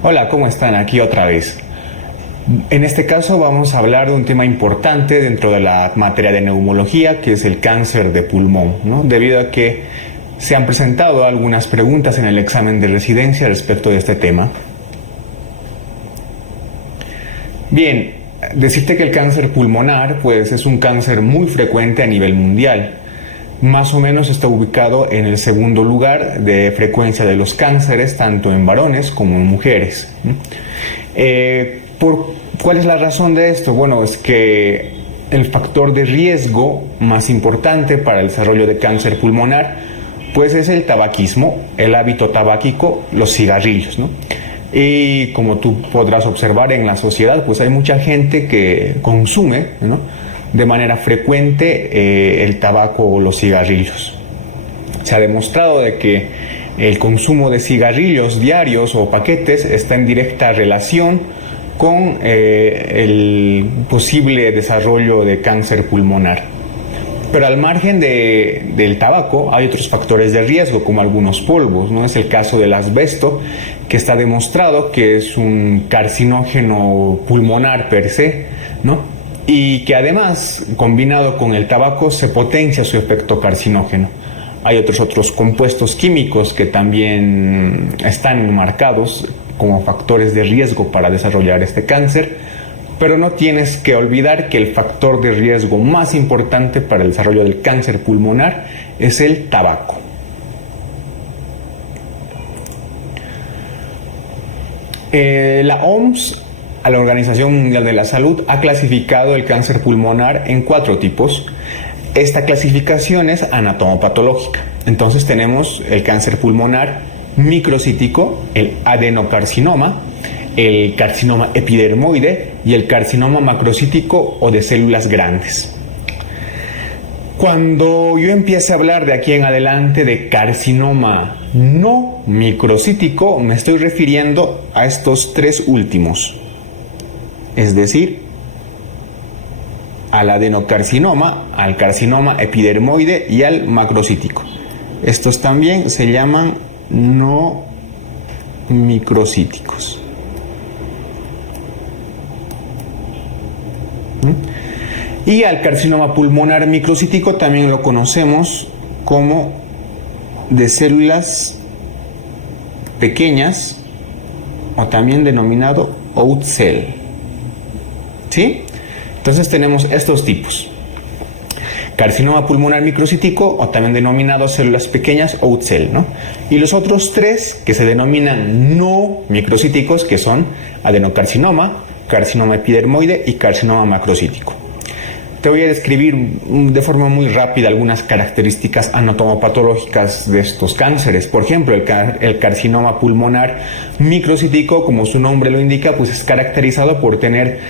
Hola, ¿cómo están? Aquí otra vez. En este caso vamos a hablar de un tema importante dentro de la materia de neumología, que es el cáncer de pulmón, ¿no? Debido a que se han presentado algunas preguntas en el examen de residencia respecto de este tema. Bien, decirte que el cáncer pulmonar pues es un cáncer muy frecuente a nivel mundial. Más o menos está ubicado en el segundo lugar de frecuencia de los cánceres, tanto en varones como en mujeres. ¿Cuál es la razón de esto? Bueno, es que el factor de riesgo más importante para el desarrollo de cáncer pulmonar pues es el tabaquismo, el hábito tabáquico, los cigarrillos, ¿no? Y como tú podrás observar en la sociedad, pues hay mucha gente que consume, ¿no?, de manera frecuente el tabaco o los cigarrillos. Se ha demostrado de que el consumo de cigarrillos diarios o paquetes está en directa relación con el posible desarrollo de cáncer pulmonar. Pero al margen del tabaco hay otros factores de riesgo, como algunos polvos, ¿no? Es el caso del asbesto, que está demostrado que es un carcinógeno pulmonar per se, ¿no?, y que además, combinado con el tabaco, se potencia su efecto carcinógeno. Hay otros compuestos químicos que también están marcados como factores de riesgo para desarrollar este cáncer, pero no tienes que olvidar que el factor de riesgo más importante para el desarrollo del cáncer pulmonar es el tabaco. La OMS, a la Organización Mundial de la Salud, ha clasificado el cáncer pulmonar en 4 tipos. Esta clasificación es anatomopatológica. Entonces tenemos el cáncer pulmonar microcítico, el adenocarcinoma, el carcinoma epidermoide y el carcinoma macrocítico o de células grandes. Cuando yo empiece a hablar de aquí en adelante de carcinoma no microcítico, me estoy refiriendo a estos 3 últimos. Es decir, al adenocarcinoma, al carcinoma epidermoide y al macrocítico. Estos también se llaman no microcíticos. Y al carcinoma pulmonar microcítico también lo conocemos como de células pequeñas o también denominado out cell. ¿Sí? Entonces tenemos estos tipos: carcinoma pulmonar microcítico o también denominado células pequeñas out cell, ¿no? Y los otros 3 que se denominan no microcíticos, que son adenocarcinoma, carcinoma epidermoide y carcinoma macrocítico. Te voy a describir de forma muy rápida algunas características anatomopatológicas de estos cánceres. Por ejemplo, el carcinoma pulmonar microcítico, como su nombre lo indica, pues es caracterizado por tener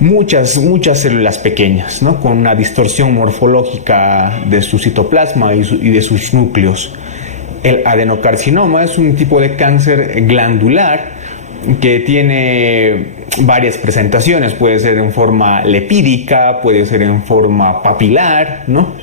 muchas células pequeñas, ¿no?, con una distorsión morfológica de su citoplasma y de sus núcleos. El adenocarcinoma es un tipo de cáncer glandular que tiene varias presentaciones. Puede ser en forma lepídica, puede ser en forma papilar, ¿no?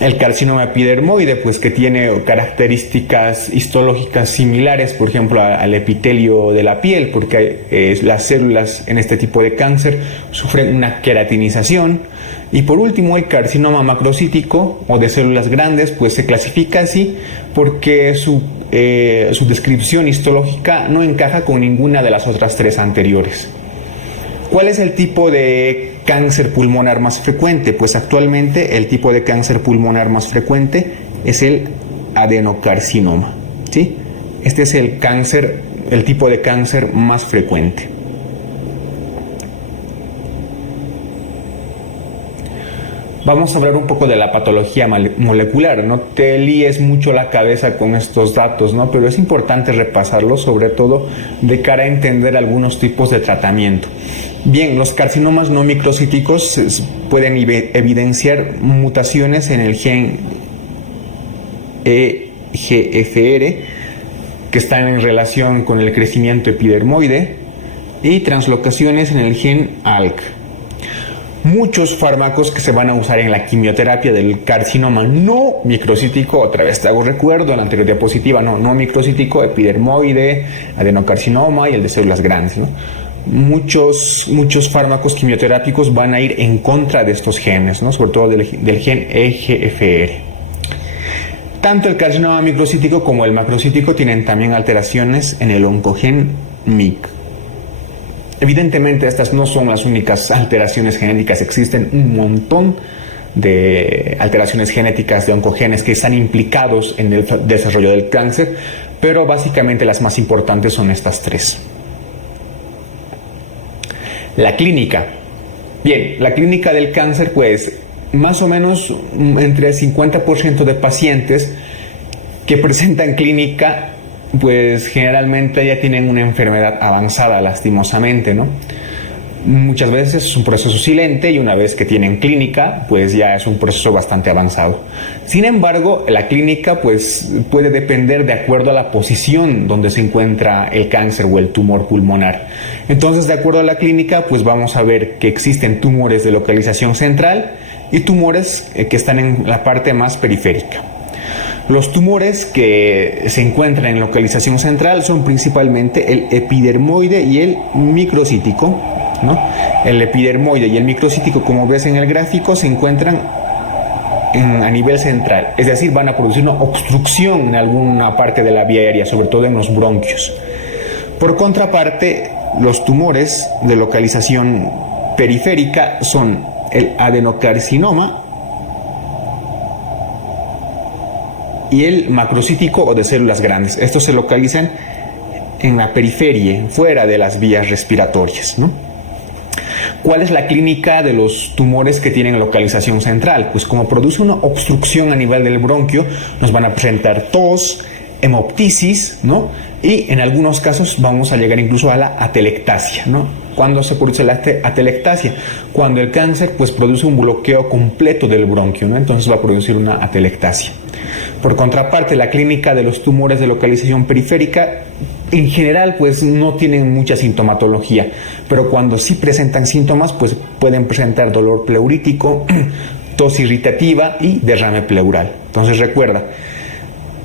El carcinoma epidermoide, pues que tiene características histológicas similares, por ejemplo, al epitelio de la piel, porque las células en este tipo de cáncer sufren una queratinización. Y por último, el carcinoma macrocítico o de células grandes, pues se clasifica así porque su descripción histológica no encaja con ninguna de las otras 3 anteriores. ¿Cuál es el tipo de cáncer pulmonar más frecuente? Pues actualmente el tipo de cáncer pulmonar más frecuente es el adenocarcinoma, ¿sí? Este es el tipo de cáncer más frecuente. Vamos a hablar un poco de la patología molecular. No te líes mucho la cabeza con estos datos, ¿no? Pero es importante repasarlos, sobre todo de cara a entender algunos tipos de tratamiento. Bien, los carcinomas no microcíticos pueden evidenciar mutaciones en el gen EGFR, que están en relación con el crecimiento epidermoide, y translocaciones en el gen ALK. muchos fármacos que se van a usar en la quimioterapia del carcinoma no microcítico. Otra vez te hago recuerdo en la anterior diapositiva, no microcítico, epidermoide, adenocarcinoma y el de células grandes, ¿no? Muchos fármacos quimioterápicos van a ir en contra de estos genes, ¿no? Sobre todo del gen EGFR. Tanto el carcinoma microcítico como el macrocítico tienen también alteraciones en el oncogen MYC. Evidentemente estas no son las únicas alteraciones genéticas, existen un montón de alteraciones genéticas de oncogenes que están implicados en el desarrollo del cáncer, pero básicamente las más importantes son estas tres. La clínica. Bien, la clínica del cáncer, pues más o menos entre el 50% de pacientes que presentan clínica, pues generalmente ya tienen una enfermedad avanzada, lastimosamente, ¿no? Muchas veces es un proceso silente y una vez que tienen clínica, pues ya es un proceso bastante avanzado. Sin embargo, la clínica pues puede depender de acuerdo a la posición donde se encuentra el cáncer o el tumor pulmonar. Entonces, de acuerdo a la clínica, pues vamos a ver que existen tumores de localización central y tumores que están en la parte más periférica. Los tumores que se encuentran en localización central son principalmente el epidermoide y el microcítico, ¿no? El epidermoide y el microcítico, como ves en el gráfico, se encuentran a nivel central, es decir, van a producir una obstrucción en alguna parte de la vía aérea, sobre todo en los bronquios. Por contraparte, los tumores de localización periférica son el adenocarcinoma y el macrocítico o de células grandes. Estos se localizan en la periferia, fuera de las vías respiratorias, ¿no? ¿Cuál es la clínica de los tumores que tienen localización central? Pues como produce una obstrucción a nivel del bronquio, nos van a presentar tos, hemoptisis, ¿no? Y en algunos casos vamos a llegar incluso a la atelectasia, ¿no? ¿Cuándo se produce la atelectasia? Cuando el cáncer pues produce un bloqueo completo del bronquio, ¿no? Entonces va a producir una atelectasia. Por contraparte, la clínica de los tumores de localización periférica en general pues no tienen mucha sintomatología, pero cuando sí presentan síntomas pues pueden presentar dolor pleurítico, tos irritativa y derrame pleural. Entonces recuerda,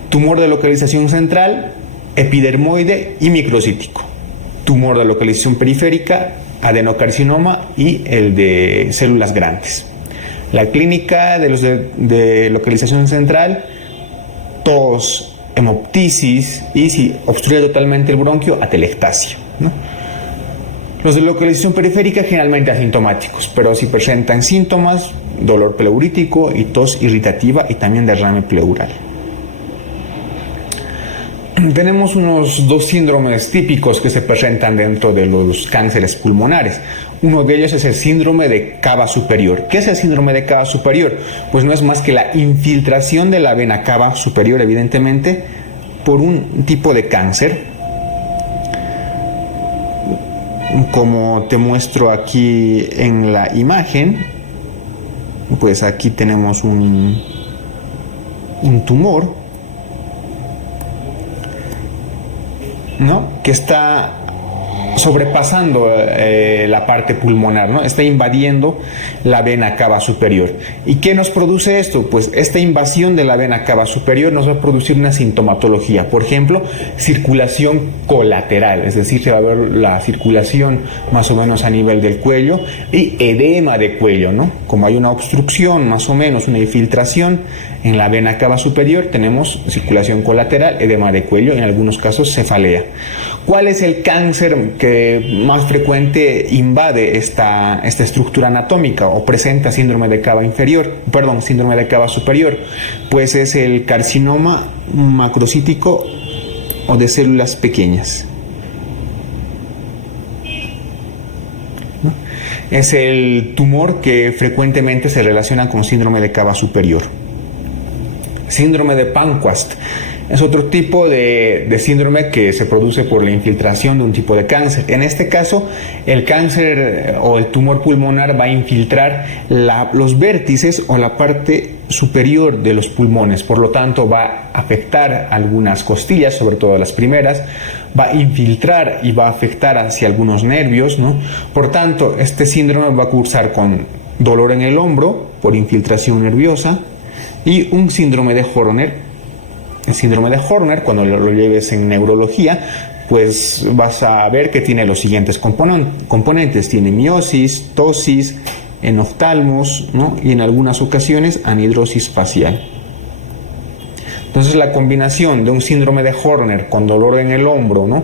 tumor de localización central, epidermoide y microcítico. Tumor de localización periférica, adenocarcinoma y el de células grandes. La clínica de los de localización central, tos, hemoptisis y si obstruye totalmente el bronquio, atelectasia, ¿no? Los de localización periférica generalmente asintomáticos, pero si presentan síntomas, dolor pleurítico y tos irritativa y también derrame pleural. Tenemos unos dos síndromes típicos que se presentan dentro de los cánceres pulmonares. Uno de ellos es el síndrome de cava superior. ¿Qué es el síndrome de cava superior? Pues no es más que la infiltración de la vena cava superior, evidentemente, por un tipo de cáncer. Como te muestro aquí en la imagen, pues aquí tenemos un tumor, ¿no? Que está sobrepasando la parte pulmonar, ¿no? Está invadiendo la vena cava superior. ¿Y qué nos produce esto? Pues esta invasión de la vena cava superior nos va a producir una sintomatología. Por ejemplo, circulación colateral, es decir, se va a ver la circulación más o menos a nivel del cuello y edema de cuello, ¿no? Como hay una obstrucción, más o menos una infiltración en la vena cava superior, tenemos circulación colateral, edema de cuello, en algunos casos cefalea. ¿Cuál es el cáncer que más frecuente invade esta estructura anatómica o presenta síndrome de cava síndrome de cava superior? Pues es el carcinoma macrocítico o de células pequeñas, ¿no? Es el tumor que frecuentemente se relaciona con síndrome de cava superior. Síndrome de Pankhurst es otro tipo de síndrome que se produce por la infiltración de un tipo de cáncer. En este caso, el cáncer o el tumor pulmonar va a infiltrar los vértices o la parte superior de los pulmones. Por lo tanto, va a afectar algunas costillas, sobre todo las primeras, va a infiltrar y va a afectar hacia algunos nervios, ¿no? Por tanto, este síndrome va a cursar con dolor en el hombro por infiltración nerviosa y un síndrome de Horner. El síndrome de Horner, cuando lo lleves en neurología, pues vas a ver que tiene los siguientes componentes. Tiene miosis, ptosis, enoftalmos, ¿no? Y en algunas ocasiones anhidrosis facial. Entonces la combinación de un síndrome de Horner con dolor en el hombro, ¿no?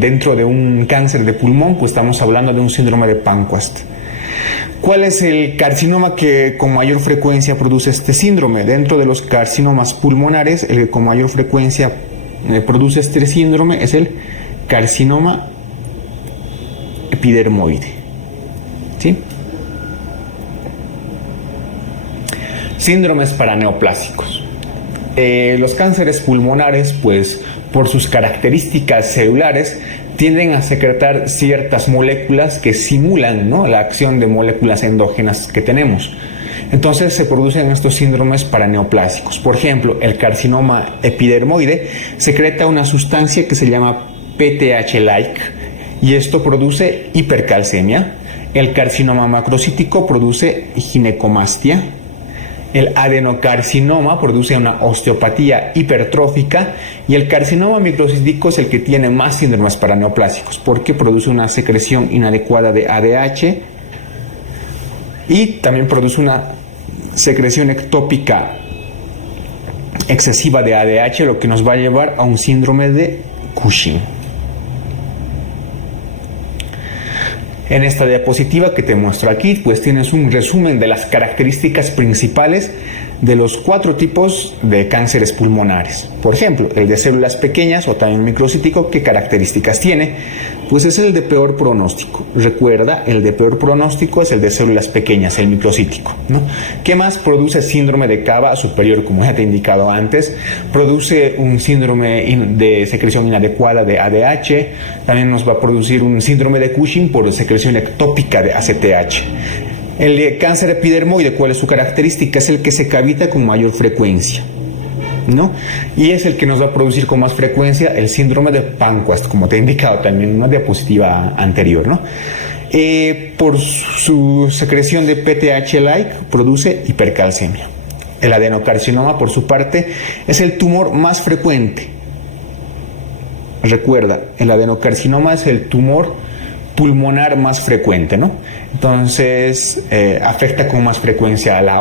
Dentro de un cáncer de pulmón, pues estamos hablando de un síndrome de Panquast. ¿Cuál es el carcinoma que con mayor frecuencia produce este síndrome? Dentro de los carcinomas pulmonares, el que con mayor frecuencia produce este síndrome es el carcinoma epidermoide. ¿Sí? Síndromes paraneoplásicos. Los cánceres pulmonares, pues por sus características celulares, tienden a secretar ciertas moléculas que simulan, ¿no?, la acción de moléculas endógenas que tenemos. Entonces se producen estos síndromes paraneoplásicos. Por ejemplo, el carcinoma epidermoide secreta una sustancia que se llama PTH-like y esto produce hipercalcemia. El carcinoma macrocítico produce ginecomastia. El adenocarcinoma produce una osteopatía hipertrófica y el carcinoma microcítico es el que tiene más síndromes paraneoplásicos porque produce una secreción inadecuada de ADH y también produce una secreción ectópica excesiva de ADH, lo que nos va a llevar a un síndrome de Cushing. En esta diapositiva que te muestro aquí, pues tienes un resumen de las características principales de los 4 tipos de cánceres pulmonares. Por ejemplo, el de células pequeñas o también microcítico, ¿qué características tiene? Pues es el de peor pronóstico. Recuerda, el de peor pronóstico es el de células pequeñas, el microcítico, ¿no? ¿Qué más? Produce síndrome de cava superior, como ya te he indicado antes. Produce un síndrome de secreción inadecuada de ADH. También nos va a producir un síndrome de Cushing por secreción ectópica de ACTH. El cáncer epidermoide, ¿cuál es su característica? Es el que se cavita con mayor frecuencia, ¿no? Y es el que nos va a producir con más frecuencia el síndrome de Panquast, como te he indicado también en una diapositiva anterior, ¿no? Por su secreción de PTH-like produce hipercalcemia. El adenocarcinoma, por su parte, es el tumor más frecuente. Recuerda, el adenocarcinoma es el tumor pulmonar más frecuente, ¿no? Entonces afecta con más frecuencia a la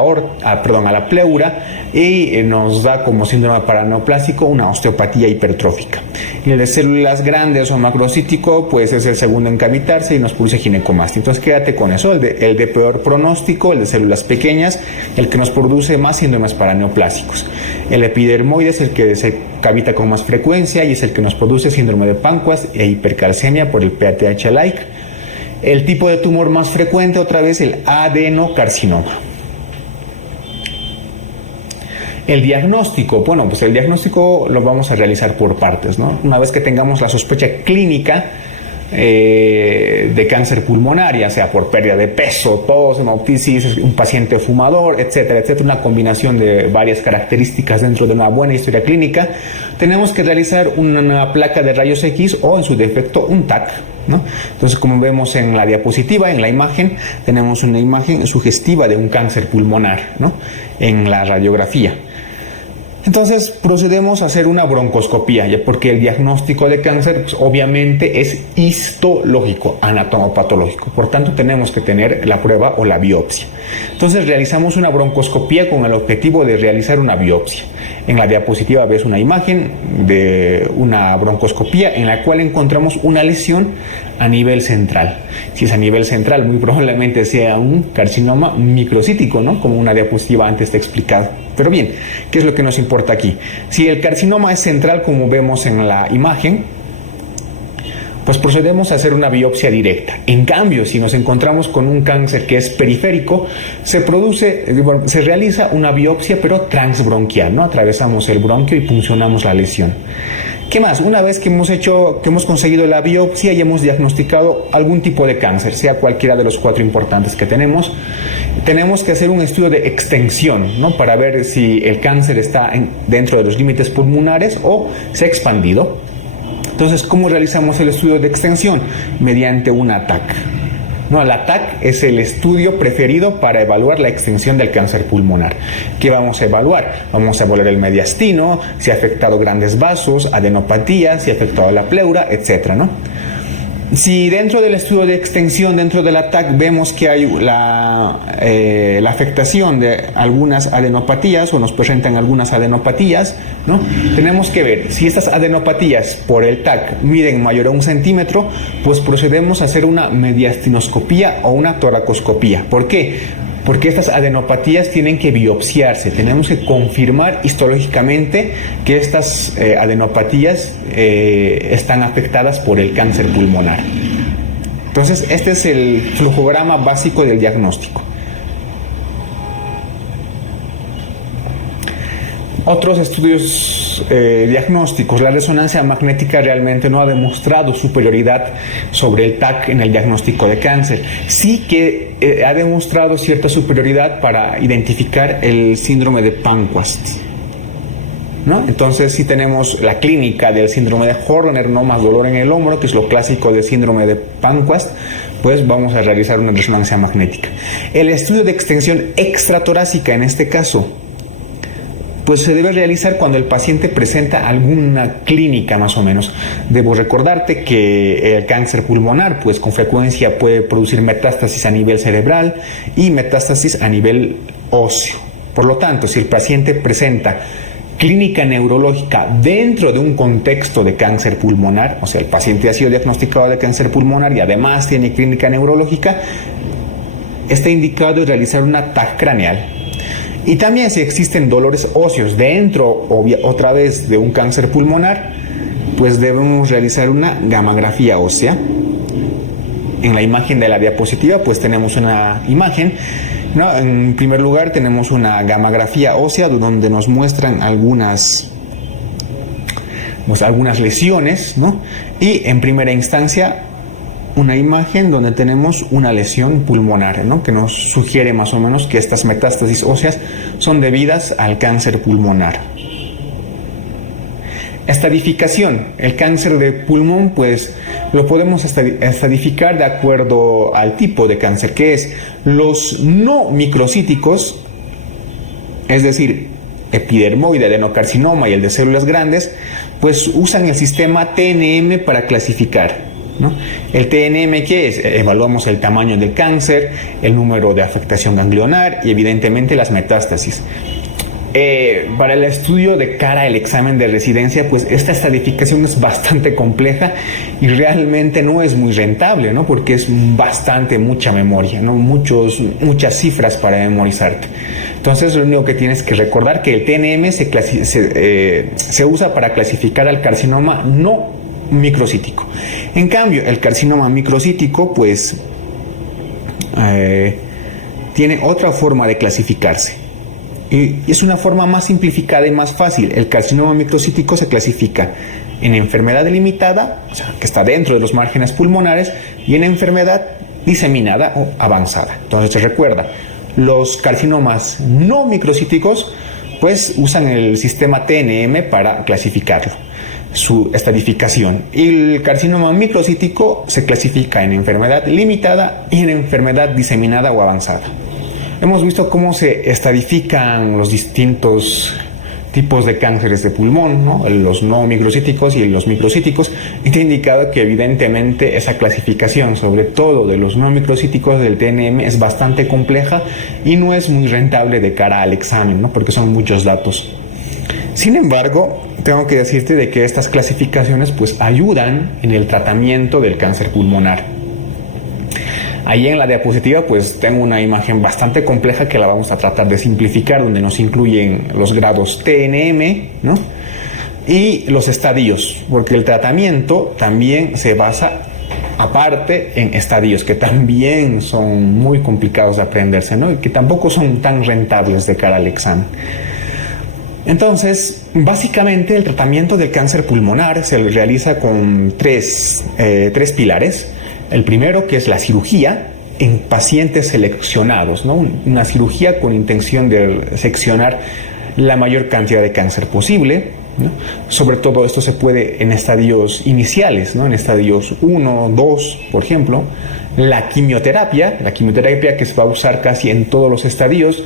pleura y nos da como síndrome paraneoplásico una osteopatía hipertrófica. Y el de células grandes o macrocítico, pues es el segundo en cavitarse y nos produce ginecomastia. Entonces quédate con eso, el de peor pronóstico, el de células pequeñas, el que nos produce más síndromes paraneoplásicos. El epidermoide es el que se cavita con más frecuencia y es el que nos produce síndrome de Panquast e hipercalcemia por el PTH-like. El tipo de tumor más frecuente, otra vez, el adenocarcinoma. El diagnóstico, bueno, pues el diagnóstico lo vamos a realizar por partes, ¿no? Una vez que tengamos la sospecha clínica de cáncer pulmonar, ya sea por pérdida de peso, tos, hemoptisis, un paciente fumador, etcétera, etcétera, una combinación de varias características dentro de una buena historia clínica, tenemos que realizar una placa de rayos X o en su defecto un TAC, ¿no? Entonces, como vemos en la diapositiva, en la imagen, tenemos una imagen sugestiva de un cáncer pulmonar, ¿no?, en la radiografía. Entonces procedemos a hacer una broncoscopía, ya porque el diagnóstico de cáncer, pues, obviamente es histológico, anatomopatológico. Por tanto, tenemos que tener la prueba o la biopsia. Entonces realizamos una broncoscopía con el objetivo de realizar una biopsia. En la diapositiva ves una imagen de una broncoscopía en la cual encontramos una lesión a nivel central. Si es a nivel central, muy probablemente sea un carcinoma microcítico, ¿no?, como una diapositiva antes te he explicado. Pero bien, ¿qué es lo que nos importa aquí? Si el carcinoma es central, como vemos en la imagen, pues procedemos a hacer una biopsia directa. En cambio, si nos encontramos con un cáncer que es periférico, se realiza una biopsia pero transbronquial, ¿no? Atravesamos el bronquio y puncionamos la lesión. ¿Qué más? Una vez que hemos conseguido la biopsia y hemos diagnosticado algún tipo de cáncer, sea cualquiera de los 4 importantes que tenemos que hacer un estudio de extensión, ¿no?, para ver si el cáncer está dentro de los límites pulmonares o se ha expandido. Entonces, ¿cómo realizamos el estudio de extensión? Mediante un ATAC. No, el ATAC es el estudio preferido para evaluar la extensión del cáncer pulmonar. ¿Qué vamos a evaluar? Vamos a evaluar el mediastino, si ha afectado grandes vasos, adenopatía, si ha afectado la pleura, etcétera, ¿no? Si dentro del estudio de extensión, dentro del ATAC, vemos que hay la afectación de algunas adenopatías o nos presentan algunas adenopatías, ¿no? Tenemos que ver si estas adenopatías por el TAC miden mayor a 1 centímetro, pues procedemos a hacer una mediastinoscopía o una toracoscopía. ¿Por qué? Porque estas adenopatías tienen que biopsiarse, tenemos que confirmar histológicamente que estas adenopatías están afectadas por el cáncer pulmonar. Entonces, este es el flujograma básico del diagnóstico. Otros estudios diagnósticos, la resonancia magnética realmente no ha demostrado superioridad sobre el TAC en el diagnóstico de cáncer. Sí que ha demostrado cierta superioridad para identificar el síndrome de Panquast, ¿no? Entonces, si tenemos la clínica del síndrome de Horner, no más dolor en el hombro, que es lo clásico del síndrome de Panquast, pues vamos a realizar una resonancia magnética. El estudio de extensión extratorácica, en este caso, pues se debe realizar cuando el paciente presenta alguna clínica más o menos. Debo recordarte que el cáncer pulmonar pues con frecuencia puede producir metástasis a nivel cerebral y metástasis a nivel óseo. Por lo tanto, si el paciente presenta clínica neurológica dentro de un contexto de cáncer pulmonar, o sea, el paciente ha sido diagnosticado de cáncer pulmonar y además tiene clínica neurológica, está indicado realizar una TAC craneal. Y también si existen dolores óseos dentro, otra vez, de un cáncer pulmonar, pues debemos realizar una gammagrafía ósea. En la imagen de la diapositiva, pues tenemos una imagen, ¿no? En primer lugar tenemos una gammagrafía ósea donde nos muestran algunas lesiones, ¿no? Y en primera instancia una imagen donde tenemos una lesión pulmonar, ¿no? Que nos sugiere más o menos que estas metástasis óseas son debidas al cáncer pulmonar. Estadificación. El cáncer de pulmón pues lo podemos estadificar de acuerdo al tipo de cáncer, que es los no microcíticos, es decir, epidermoide, adenocarcinoma y el de células grandes, pues usan el sistema TNM para clasificar, ¿no? El TNM, ¿qué es? Evaluamos el tamaño del cáncer, el número de afectación ganglionar y evidentemente las metástasis. Para el estudio de cara al examen de residencia, pues esta estadificación es bastante compleja y realmente no es muy rentable, ¿no? Porque es mucha memoria, ¿no? Muchas cifras para memorizarte. Entonces, lo único que tienes que recordar que el TNM se usa para clasificar al carcinoma no microcítico. En cambio, el carcinoma microcítico pues tiene otra forma de clasificarse y es una forma más simplificada y más fácil. El carcinoma microcítico se clasifica en enfermedad limitada, o sea, que está dentro de los márgenes pulmonares, y en enfermedad diseminada o avanzada. Entonces, recuerda, los carcinomas no microcíticos pues usan el sistema TNM para clasificarlo, su estadificación, y el carcinoma microcítico se clasifica en enfermedad limitada y en enfermedad diseminada o avanzada. Hemos visto cómo se estadifican los distintos tipos de cánceres de pulmón, ¿no? Los no microcíticos y los microcíticos, y te he indicado que evidentemente esa clasificación, sobre todo de los no microcíticos del TNM, es bastante compleja y no es muy rentable de cara al examen, ¿no? Porque son muchos datos. Sin embargo, tengo que decirte de que estas clasificaciones pues ayudan en el tratamiento del cáncer pulmonar. Ahí en la diapositiva pues tengo una imagen bastante compleja que la vamos a tratar de simplificar, donde nos incluyen los grados TNM, ¿no? Y los estadios, porque el tratamiento también se basa aparte en estadios que también son muy complicados de aprenderse, ¿no? Y que tampoco son tan rentables de cara al examen. Entonces, básicamente el tratamiento del cáncer pulmonar se realiza con tres pilares. El primero, que es la cirugía en pacientes seleccionados, ¿no? Una cirugía con intención de seccionar la mayor cantidad de cáncer posible, ¿no? Sobre todo esto se puede en estadios iniciales, ¿no? En estadios 1, 2, por ejemplo. La quimioterapia que se va a usar casi en todos los estadios.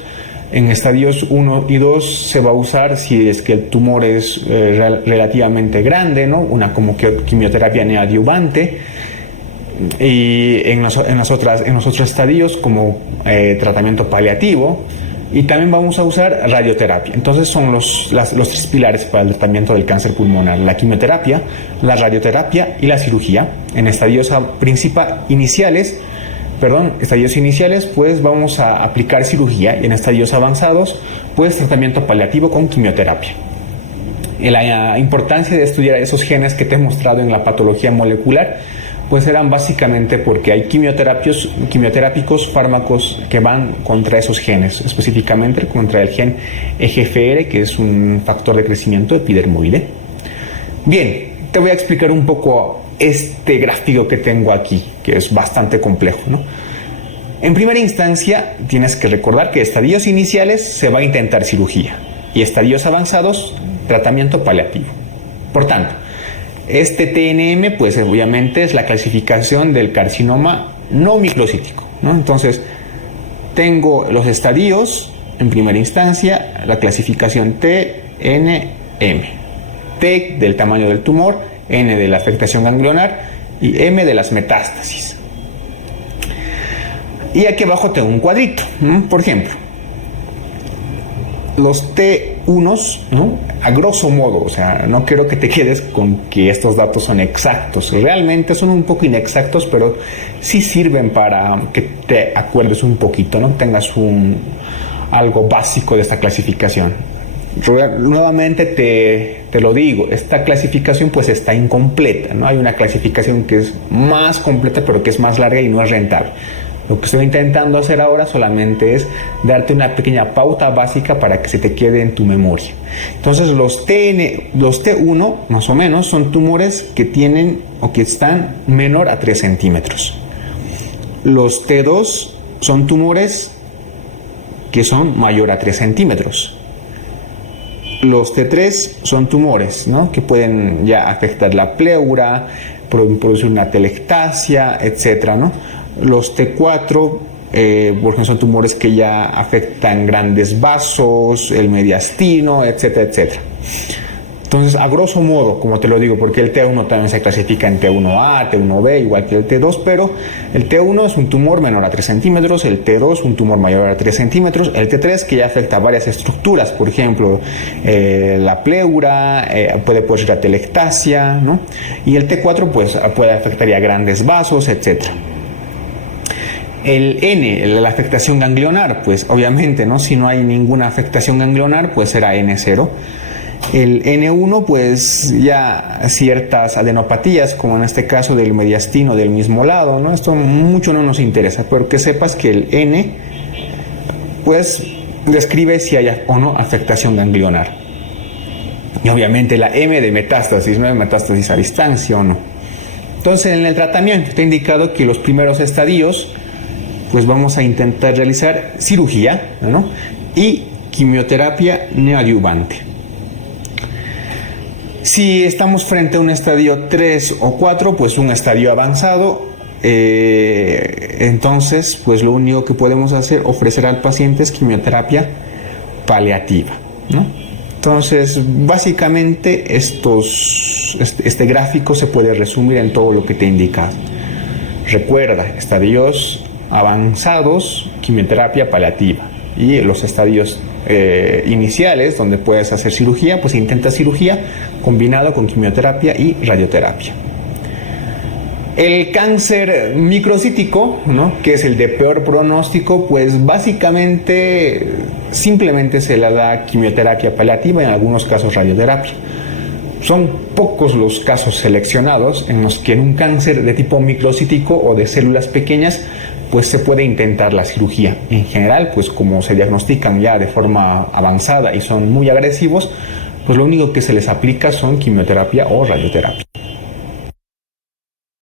En estadios 1 y 2 se va a usar si es que el tumor es relativamente grande, ¿no? Una como quimioterapia neoadyuvante. Y en los otros estadios como tratamiento paliativo, y también vamos a usar radioterapia. Entonces son los 3 pilares para el tratamiento del cáncer pulmonar: la quimioterapia, la radioterapia y la cirugía. En estadios iniciales, pues vamos a aplicar cirugía, y en estadios avanzados, pues tratamiento paliativo con quimioterapia. La importancia de estudiar esos genes que te he mostrado en la patología molecular, pues eran básicamente porque hay quimioterápicos, fármacos que van contra esos genes, específicamente contra el gen EGFR, que es un factor de crecimiento epidermoide. Bien, te voy a explicar un poco este gráfico que tengo aquí, que es bastante complejo, ¿no? En primera instancia, tienes que recordar que estadios iniciales se va a intentar cirugía, y estadios avanzados, tratamiento paliativo. Por tanto, este TNM, pues obviamente es la clasificación del carcinoma no microcítico, ¿no? Entonces, tengo los estadios, en primera instancia, la clasificación TNM. T del tamaño del tumor, N de la afectación ganglionar y M de las metástasis. Y aquí abajo tengo un cuadrito, ¿no? Por ejemplo, los T1s, ¿no? A grosso modo, o sea, no quiero que te quedes con que estos datos son exactos. Realmente son un poco inexactos, pero sí sirven para que te acuerdes un poquito, ¿no? Tengas algo básico de esta clasificación. Nuevamente te lo digo, esta clasificación pues está incompleta, ¿no? Hay una clasificación que es más completa, pero que es más larga y no es rentable. Lo que estoy intentando hacer ahora solamente es darte una pequeña pauta básica para que se te quede en tu memoria. Entonces los T1 más o menos son tumores que tienen o que están menor a 3 centímetros. Los T2 son tumores que son mayor a 3 centímetros. Los T3 son tumores, ¿no? Que pueden ya afectar la pleura, producir una telectasia, etcétera, ¿no? Los T4, porque son tumores que ya afectan grandes vasos, el mediastino, etcétera, etcétera. Entonces, a grosso modo, como te lo digo, porque el T1 también se clasifica en T1A, T1B, igual que el T2, pero el T1 es un tumor menor a 3 centímetros, el T2 un tumor mayor a 3 centímetros, el T3 que ya afecta a varias estructuras, por ejemplo, la pleura, puede ser la telectasia, ¿no? Y el T4 pues puede afectar ya grandes vasos, etcétera. El N, la afectación ganglionar, pues obviamente, ¿no? Si no hay ninguna afectación ganglionar, pues será N0. El N1, pues ya ciertas adenopatías, como en este caso del mediastino del mismo lado, ¿no? Esto mucho no nos interesa, pero que sepas que el N, pues describe si hay o no afectación ganglionar. Y obviamente la M de metástasis, ¿no? De metástasis a distancia o no. Entonces, en el tratamiento te he indicado que los primeros estadios, pues vamos a intentar realizar cirugía, ¿no? Y quimioterapia neoadyuvante. Si estamos frente a un estadio 3 o 4, pues un estadio avanzado, entonces pues lo único que podemos hacer, ofrecer al paciente, es quimioterapia paliativa, ¿no? Entonces, básicamente este gráfico se puede resumir en todo lo que te he indicado. Recuerda, estadios avanzados, quimioterapia paliativa, y los estadios iniciales, donde puedes hacer cirugía, pues intenta cirugía combinado con quimioterapia y radioterapia. El cáncer microcítico, ¿no? Que es el de peor pronóstico, pues básicamente simplemente se le da quimioterapia paliativa, en algunos casos radioterapia. Son pocos los casos seleccionados en los que en un cáncer de tipo microcítico o de células pequeñas pues se puede intentar la cirugía. En general, pues como se diagnostican ya de forma avanzada y son muy agresivos, pues lo único que se les aplica son quimioterapia o radioterapia.